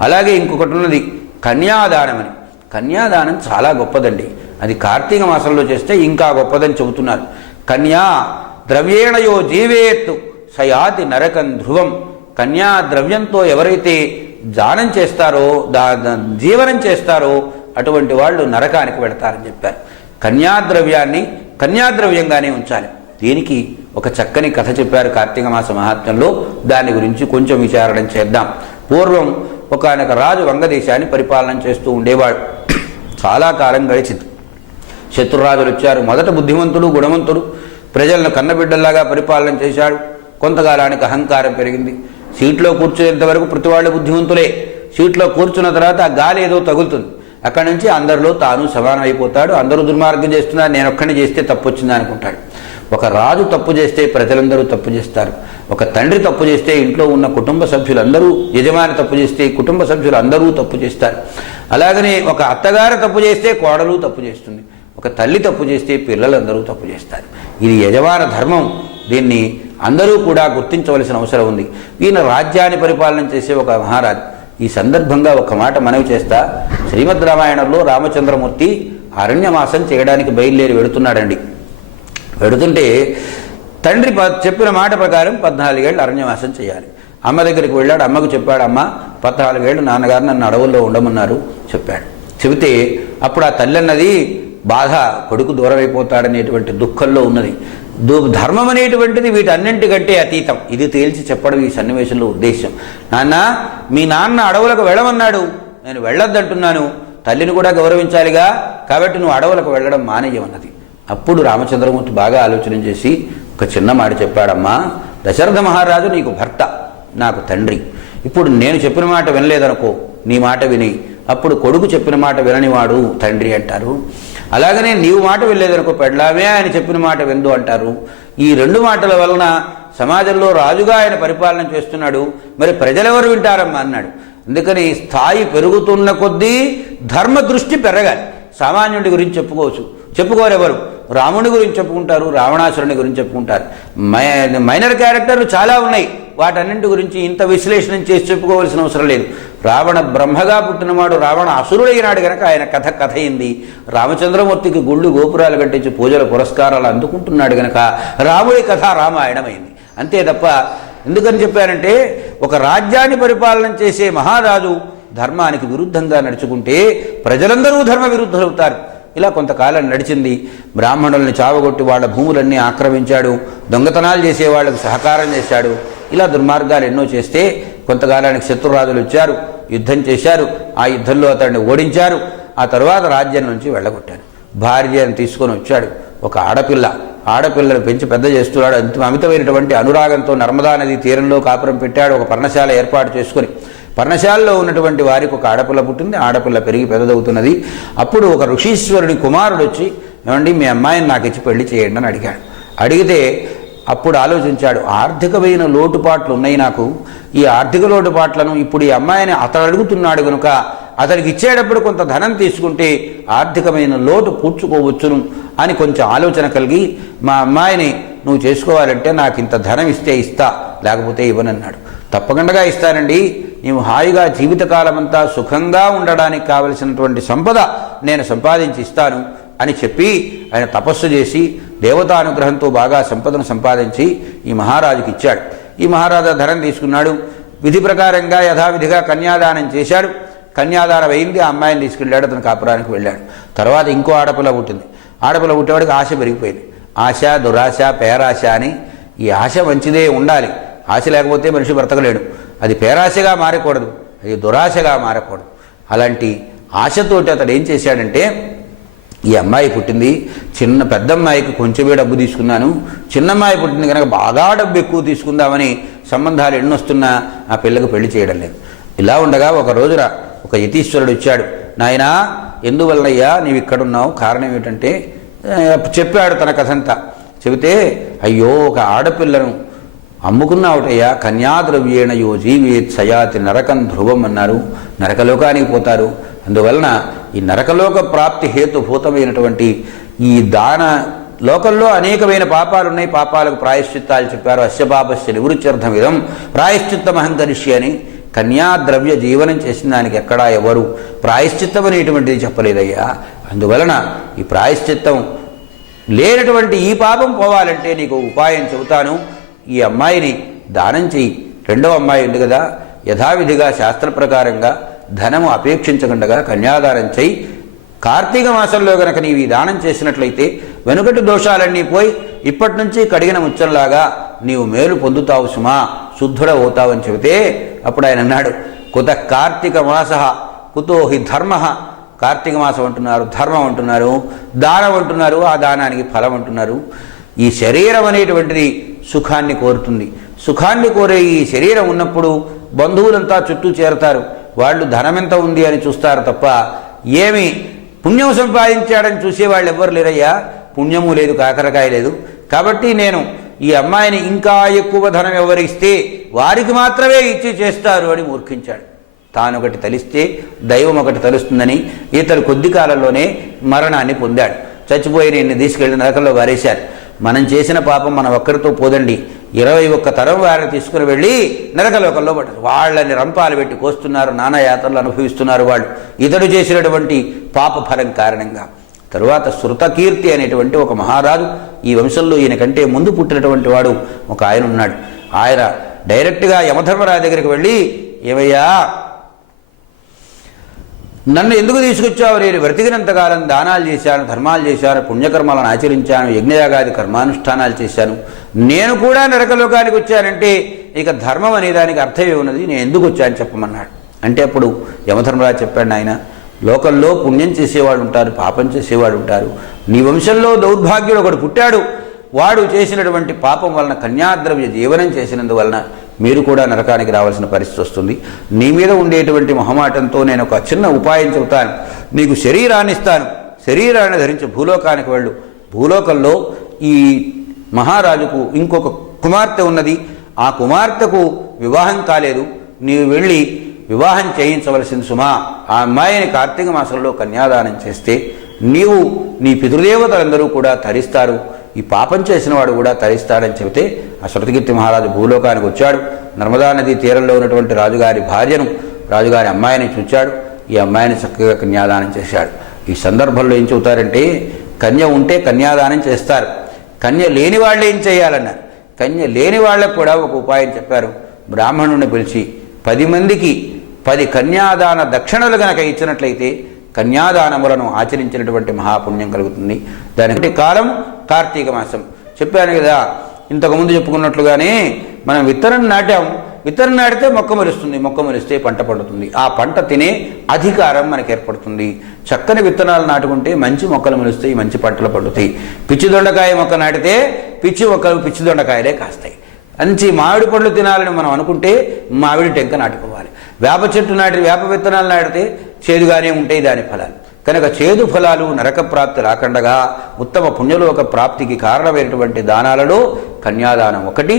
అలాగే ఇంకొకటి ఉన్నది కన్యాదానం అని కన్యాదానం చాలా గొప్పదండి. అది కార్తీక మాసంలో చేస్తే ఇంకా గొప్పదని చెబుతున్నారు. కన్యా ద్రవ్యేణయో జీవేత్తు సయాతి నరకం ధ్రువం. కన్యా ద్రవ్యంతో ఎవరైతే దానం చేస్తారో దా జీవనం చేస్తారో అటువంటి వాళ్ళు నరకానికి వెళతారని చెప్పారు. కన్యాద్రవ్యాన్ని కన్యాద్రవ్యంగానే ఉంచాలి. దీనికి ఒక చక్కని కథ చెప్పారు కార్తీక మాస మహాత్మ్యంలో. దాని గురించి కొంచెం విచారణ చేద్దాం. పూర్వం ఒకనొక రాజు వంగదేశాన్ని పరిపాలన చేస్తూ ఉండేవాడు. చాలా కాలం గడిచింది. శత్రురాజులు వచ్చారు. మొదట బుద్ధిమంతుడు గుణవంతుడు ప్రజలను కన్నబిడ్డల్లాగా పరిపాలన చేశాడు. కొంతకాలానికి అహంకారం పెరిగింది. సీట్లో కూర్చునేంత వరకు ప్రతి వాళ్ళు బుద్ధిమంతులే. సీట్లో కూర్చున్న తర్వాత ఆ గాలి ఏదో తగులుతుంది. అక్కడి నుంచి అందరిలో తాను సమానం అయిపోతాడు అందరూ దుర్మార్గం చేస్తున్నారు. నేను ఒక్కడిని చేస్తే తప్పొచ్చింది అనుకుంటాడు ఒక రాజు తప్పు చేస్తే ప్రజలందరూ తప్పు చేస్తారు. ఒక తండ్రి తప్పు చేస్తే ఇంట్లో ఉన్న కుటుంబ సభ్యులందరూ యజమాని తప్పు చేస్తే కుటుంబ సభ్యులు అందరూ తప్పు చేస్తారు. అలాగనే ఒక అత్తగారు తప్పు చేస్తే కోడలు తప్పు చేస్తుంది. ఒక తల్లి తప్పు చేస్తే పిల్లలందరూ తప్పు చేస్తారు. ఇది యజమాన ధర్మం. దీన్ని అందరూ కూడా గుర్తించవలసిన అవసరం ఉంది. ఈయన రాజ్యాన్ని పరిపాలన చేసే ఒక మహారాజు. ఈ సందర్భంగా ఒక మాట మనవి చేస్తా. శ్రీమద్ రామాయణంలో రామచంద్రమూర్తి అరణ్యమాసం చేయడానికి బయలుదేరి వెడుతున్నాడండి పెడుతుంటే తండ్రి చెప్పిన మాట ప్రకారం పద్నాలుగేళ్ళు అరణ్యవాసం చేయాలి. అమ్మ దగ్గరికి వెళ్ళాడు అమ్మకు చెప్పాడు అమ్మ పద్నాలుగేళ్ళు నాన్నగారు నన్ను అడవుల్లో ఉండమన్నారు చెప్పాడు. చెబితే అప్పుడు ఆ తల్లి అన్నది బాధ కొడుకు దూరం అయిపోతాడనేటువంటి దుఃఖంలో ఉన్నది. దు ధర్మం అనేటువంటిది వీటన్నింటికంటే అతీతం. ఇది తేల్చి చెప్పడం ఈ సన్నివేశంలో ఉద్దేశం నాన్న మీ నాన్న అడవులకు వెళ్ళమన్నాడు. నేను వెళ్ళొద్దంటున్నాను. తల్లిని కూడా గౌరవించాలిగా. కాబట్టి నువ్వు అడవులకు వెళ్ళడం మానేయమన్నది. అప్పుడు రామచంద్రమూర్తి బాగా ఆలోచన చేసి ఒక చిన్న మాట చెప్పాడమ్మా. దశరథ మహారాజు నీకు భర్త నాకు తండ్రి. ఇప్పుడు నేను చెప్పిన మాట వినలేదనుకో నీ మాట విని అప్పుడు కొడుకు చెప్పిన మాట విననివాడు తండ్రి అంటారు. అలాగనే నీవు మాట వినలేదనుకో పెళ్ళామే ఆయన చెప్పిన మాట విందు అంటారు. ఈ రెండు మాటల వలన సమాజంలో రాజుగా ఆయన పరిపాలన చేస్తున్నాడు. మరి ప్రజలెవరు వింటారమ్మా? అన్నాడు. అందుకని స్థాయి పెరుగుతున్న కొద్దీ ధర్మ దృష్టి పెరగాలి. సామాన్యుడి గురించి చెప్పుకోవచ్చు. చెప్పుకోరెవరు? రాముడి గురించి చెప్పుకుంటారు రావణాసురుని గురించి చెప్పుకుంటారు. మై- మైనర్ క్యారెక్టర్లు చాలా ఉన్నాయి. వాటన్నింటి గురించి ఇంత విశ్లేషణ చేసి చెప్పుకోవాల్సిన అవసరం లేదు. రావణ బ్రహ్మగా పుట్టినవాడు రావణ అసురుడైనాడు గనక ఆయన కథ కథ అయింది రామచంద్రమూర్తికి గుళ్ళు గోపురాలు కట్టించి పూజల పురస్కారాలు అందుకుంటున్నాడు గనక రాముడి కథ రామాయణమైంది. అంతే తప్ప ఎందుకని చెప్పారంటే ఒక రాజ్యాన్ని పరిపాలన చేసే మహారాజు ధర్మానికి విరుద్ధంగా నడుచుకుంటే ప్రజలందరూ ధర్మ విరుద్ధులవుతారు ఇలా కొంతకాలం నడిచింది. బ్రాహ్మణుల్ని చావగొట్టి వాళ్ళ భూములన్నీ ఆక్రమించాడు. దొంగతనాలు చేసే వాళ్ళకు సహకారం చేశాడు. ఇలా దుర్మార్గాలు ఎన్నో చేస్తే కొంతకాలానికి శత్రురాజులు వచ్చారు. యుద్ధం చేశారు. ఆ యుద్ధంలో అతన్ని ఓడించారు. ఆ తరువాత రాజ్యం నుంచి వెళ్ళగొట్టారు. భార్యను తీసుకొని వచ్చాడు. ఒక ఆడపిల్ల. ఆడపిల్లను పెంచి పెద్ద చేస్తున్నాడు. అంత అమితమైనటువంటి అనురాగంతో నర్మదా నది తీరంలో కాపురం పెట్టాడు. ఒక పర్ణశాల ఏర్పాటు చేసుకొని పర్ణశాలలో ఉన్నటువంటి వారికి ఒక ఆడపిల్ల పుట్టింది ఆడపిల్ల పెరిగి పెద్దదవుతున్నది. అప్పుడు ఒక ఋషీశ్వరుని కుమారుడు వచ్చి ఏమండి మీ అమ్మాయిని నాకు ఇచ్చి పెళ్ళి చేయండి అని అడిగాడు. అడిగితే అప్పుడు ఆలోచించాడు ఆర్థికమైన లోటుపాట్లు ఉన్నాయి నాకు. ఈ ఆర్థిక లోటుపాట్లను ఇప్పుడు ఈ అమ్మాయిని అతడు అడుగుతున్నాడు కనుక అతనికి ఇచ్చేటప్పుడు కొంత ధనం తీసుకుంటే ఆర్థికమైన లోటు పూడ్చుకోవచ్చును అని కొంచెం ఆలోచన కలిగి మా అమ్మాయిని నువ్వు చేసుకోవాలంటే నాకు ఇంత ధనం ఇస్తే ఇస్తా లేకపోతే ఇవ్వనన్నాడు. తప్పకుండా ఇస్తానండి. నీవు హాయిగా జీవితకాలమంతా సుఖంగా ఉండడానికి కావలసినటువంటి సంపద నేను సంపాదించి ఇస్తాను అని చెప్పి ఆయన తపస్సు చేసి దేవతానుగ్రహంతో బాగా సంపదను సంపాదించి ఈ మహారాజుకి ఇచ్చాడు. ఈ మహారాజా ధరం తీసుకున్నాడు. విధి ప్రకారంగా యథావిధిగా కన్యాదానం చేశాడు. కన్యాదానం అయింది. ఆ అమ్మాయిని తీసుకెళ్ళాడు. అతను కాపురానికి వెళ్ళాడు. తర్వాత ఇంకో ఆడపిల్ల పుట్టింది. ఆడపిల్ల పుట్టేవాడికి ఆశ పెరిగిపోయింది. ఆశ దురాశ పేరాశ అని ఈ ఆశ మంచిదే ఉండాలి. ఆశ లేకపోతే మనిషి బ్రతకలేడు. అది పేరాశగా మారకూడదు అది దురాశగా మారకూడదు. అలాంటి ఆశతోటి అతడు ఏం చేశాడంటే ఈ అమ్మాయి పుట్టింది చిన్న పెద్ద అమ్మాయికి కొంచెమే డబ్బు తీసుకున్నాను చిన్న అమ్మాయి పుట్టింది కనుక బాగా డబ్బు ఎక్కువ తీసుకుందామని సంబంధాలు ఎన్నొస్తున్నా ఆ పిల్లకు పెళ్ళి చేయడం లేదు. ఇలా ఉండగా ఒక రోజున ఒక యతీశ్వరుడు వచ్చాడు. నాయనా ఎందువల్లయ్యా నీవు ఇక్కడున్నావు? కారణం ఏమిటంటే చెప్పాడు తన కథంతా. చెబితే అయ్యో ఒక ఆడపిల్లను అమ్ముకున్నావుటయ్యా కన్యాద్రవ్యేణ యో జీవేత్ సయాతి నరకం ధ్రువం అన్నారు. నరకలోకానికి పోతారు. అందువలన ఈ నరకలోక ప్రాప్తి హేతుభూతమైనటువంటి ఈ దాన లోకంలో అనేకమైన పాపాలు ఉన్నాయి పాపాలకు ప్రాయశ్చిత్తాలు చెప్పారు. అస్య పాపస్య నివృత్త్యర్థం ఇదం ప్రాయశ్చిత్తం కరిష్య అని కన్యాద్రవ్య జీవనం చేసిన దానికి ఎక్కడా ఎవరు ప్రాయశ్చిత్తం అనేటువంటిది చెప్పలేదయ్యా. అందువలన ఈ ప్రాయశ్చిత్తం లేనటువంటి ఈ పాపం పోవాలంటే నీకు ఉపాయం చెబుతాను. ఈ అమ్మాయిని దానం చెయ్యి. రెండవ అమ్మాయి ఉంది కదా యథావిధిగా శాస్త్ర ప్రకారంగా ధనము అపేక్షించకుండా కన్యాదానం చెయ్యి. కార్తీక మాసంలో గనక నీవు ఈ దానం చేసినట్లయితే వెనుకటి దోషాలన్నీ పోయి ఇప్పటి నుంచి కడిగిన ముచ్చంలాగా నీవు మేలు పొందుతావు సుమా శుద్ధుడ అవుతావని చెబితే అప్పుడు ఆయన అన్నాడు కుత కార్తీక మాస కుతో హి ధర్మ. కార్తీక మాసం అంటున్నారు ధర్మం అంటున్నారు దానం అంటున్నారు ఆ దానానికి ఫలం అంటున్నారు. ఈ శరీరం అనేటువంటిది సుఖాన్ని కోరుతుంది. సుఖాన్ని కోరే ఈ శరీరం ఉన్నప్పుడు బంధువులంతా చుట్టూ చేరతారు. వాళ్ళు ధనం ఎంత ఉంది అని చూస్తారు తప్ప ఏమి పుణ్యం సంపాదించాడని చూసేవాళ్ళు ఎవ్వరు లేరయ్యా. పుణ్యము లేదు కాకరకాయ లేదు. కాబట్టి నేను ఈ అమ్మాయిని ఇంకా ఎక్కువ ధనం ఎవరిస్తే వారికి మాత్రమే ఇచ్చి చేస్తారు అని మూర్ఖించాడు. తాను ఒకటి తలిస్తే దైవం ఒకటి తలుస్తుందని ఇతడు కొద్ది కాలంలోనే మరణాన్ని పొందాడు. చచ్చిపోయి నేను తీసుకెళ్ళి నరకంలో వారేశారు. మనం చేసిన పాపం మన ఒక్కరితో పోదండి. ఇరవై ఒక్క తరం వారిని తీసుకుని వెళ్ళి నరకలోకంలో పడ్డారు. వాళ్ళని రంపాలు పెట్టి కోస్తున్నారు నానా యాత్రలు అనుభవిస్తున్నారు వాళ్ళు. ఇతడు చేసినటువంటి పాపఫలం కారణంగా. తరువాత శృతకీర్తి అనేటువంటి ఒక మహారాజు ఈ వంశంలో ఈయన కంటే ముందు పుట్టినటువంటి వాడు ఒక ఆయన ఉన్నాడు. ఆయన డైరెక్ట్గా యమధర్మరాజు దగ్గరికి వెళ్ళి ఏమయ్యా నన్ను ఎందుకు తీసుకొచ్చావు? నేను బ్రతికినంతకాలం దానాలు చేశాను ధర్మాలు చేశాను పుణ్యకర్మాలను ఆచరించాను యజ్ఞయాగాది కర్మానుష్ఠానాలు చేశాను. నేను కూడా నరకలోకానికి వచ్చానంటే ఇక ధర్మం అనే దానికి అర్థమే ఉన్నది. నేను ఎందుకు వచ్చాను చెప్పమన్నాడు. అంటే అప్పుడు యమధర్మరాజు చెప్పాడు ఆయన లోకంలో పుణ్యం చేసేవాడు ఉంటారు పాపం చేసేవాడు ఉంటారు. నీ వంశంలో దౌర్భాగ్యుడు ఒకడు పుట్టాడు. వాడు చేసినటువంటి పాపం వలన కన్యాద్రవ్య జీవనం చేసినందువలన మీరు కూడా నరకానికి రావాల్సిన పరిస్థితి వస్తుంది. నీ మీద ఉండేటువంటి మొహమాటంతో నేను ఒక చిన్న ఉపాయం చెబుతాను. నీకు శరీరాన్ని ఇస్తాను. శరీరాన్ని ధరించి భూలోకానికి వెళ్ళు. భూలోకంలో ఈ మహారాజుకు ఇంకొక కుమార్తె ఉన్నది. ఆ కుమార్తెకు వివాహం కాలేదు. నీవు వెళ్ళి వివాహం చేయించవలసింది సుమా. ఆ అమ్మాయిని కార్తీక మాసంలో కన్యాదానం చేస్తే నీవు నీ పితృదేవతలందరూ కూడా తరిస్తారు. ఈ పాపం చేసిన వాడు కూడా తరిస్తాడని చెబితే ఆ శృతకీర్తి మహారాజు భూలోకానికి వచ్చాడు. నర్మదా నది తీరంలో ఉన్నటువంటి రాజుగారి భార్యను రాజుగారి అమ్మాయిని చూచాడు. ఈ అమ్మాయిని చక్కగా కన్యాదానం చేశాడు. ఈ సందర్భంలో ఏం చెబుతారంటే కన్య ఉంటే కన్యాదానం చేస్తారు. కన్య లేని వాళ్ళు ఏం చేయాలన్నారు? కన్య లేని వాళ్ళకు కూడా ఒక ఉపాయం చెప్పారు. బ్రాహ్మణుని పిలిచి పది మందికి పది కన్యాదాన దక్షిణలు గనక ఇచ్చినట్లయితే కన్యాదానములను ఆచరించినటువంటి మహాపుణ్యం కలుగుతుంది. దానికి కాలం కార్తీక మాసం. చెప్పాను కదా ఇంతకుముందు చెప్పుకున్నట్లుగానే మనం విత్తనం నాటాం. విత్తనం నాటితే మొక్క మొలుస్తుంది మొక్క మొలిస్తే పంట పండుతుంది. ఆ పంట తినే అధికారం మనకు ఏర్పడుతుంది. చక్కని విత్తనాలు నాటుకుంటే మంచి మొక్కలు మొలుస్తాయి మంచి పంటలు పండుతాయి. పిచ్చి దొండకాయ మొక్క నాటితే పిచ్చి మొక్కలు పిచ్చి దొండకాయలే కాస్తాయి. మంచి మామిడి పండ్లు తినాలని మనం అనుకుంటే మామిడి టెంక నాటుకోవాలి. వేప చెట్టు నాటి వేప విత్తనాలు నాటితే చేదుగానే ఉంటాయి దాని ఫలాలు. కనుక చేదు ఫలాలు నరక ప్రాప్తి రాకుండగా ఉత్తమ పుణ్యలోక ప్రాప్తికి కారణమైనటువంటి దానాలలో కన్యాదానం ఒకటి.